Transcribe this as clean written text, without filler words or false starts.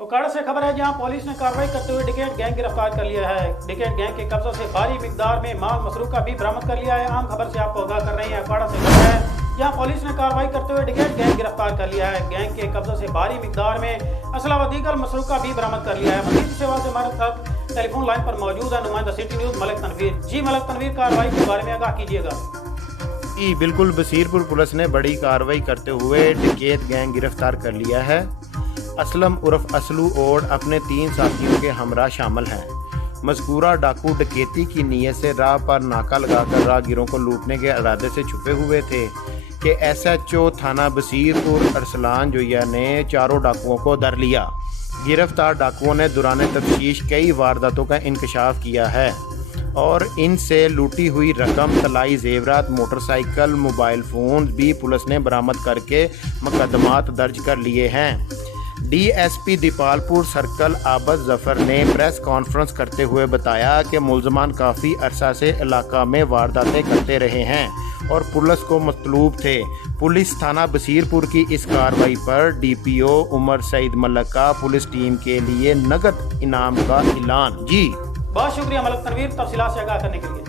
ओकाड़ा से खबर है जहां पुलिस ने कार्रवाई करते हुए डिकेट गैंग गिरफ्तार कर लिया है। डिकेट गैंग के कब्जे से भारी मिकदार में माल मसरूका भी बरामद कर लिया है। आम खबर से आपको आगाह कर रहे हैं। ओकाड़ा से खबर है जहां पुलिस ने कार्रवाई करते हुए डिकेट गैंग गिरफ्तार कर लिया है। गैंग के कब्जे से भारी मिकदार में असला व दीगर मसरूका भी बरामद कर लिया है। मजीद सेवा से हमारे साथ टेलीफोन लाइन पर मौजूद है नुमाइंदा सिटी न्यूज़ मलिक तनवीर। जी मलिक तनवीर, कार्रवाई के बारे में आगाह कीजिएगा। जी बिल्कुल, बसीरपुर पुलिस ने बड़ी कार्रवाई करते हुए डकैत गैंग गिरफ्तार कर लिया है। असलम उर्फ असलू ओड अपने 3 साथियों के हमरा शामिल हैं। मज़कूरा डाकू डकैती की नीयत से राह पर नाका लगाकर राहगीरों को लूटने के इरादे से छुपे हुए थे कि SHO थाना बसीरपुर अरसलान जोया ने चारों डाकुओं को धर लिया। गिरफ्तार डाकुओं ने दौरान तफ्तीश कई वारदातों का इंकशाफ किया है और इनसे लूटी हुई रकम, तलाई जेवरात, मोटरसाइकिल, मोबाइल फ़ोन भी पुलिस ने बरामद करके मुकदमात दर्ज कर लिए हैं। DSP दीपालपुर सर्कल आबद जफ़र ने प्रेस कॉन्फ्रेंस करते हुए बताया कि मुलजमान काफ़ी अरसा से इलाका में वारदातें करते रहे हैं और पुलिस को मतलूब थे। पुलिस थाना बसीरपुर की इस कार्रवाई पर DPO उमर सईद मलक का पुलिस टीम के लिए नगद इनाम का ऐलान। जी बहुत शुक्रिया मलिक तनवीर, तफसीलात से आगाह करने के लिए।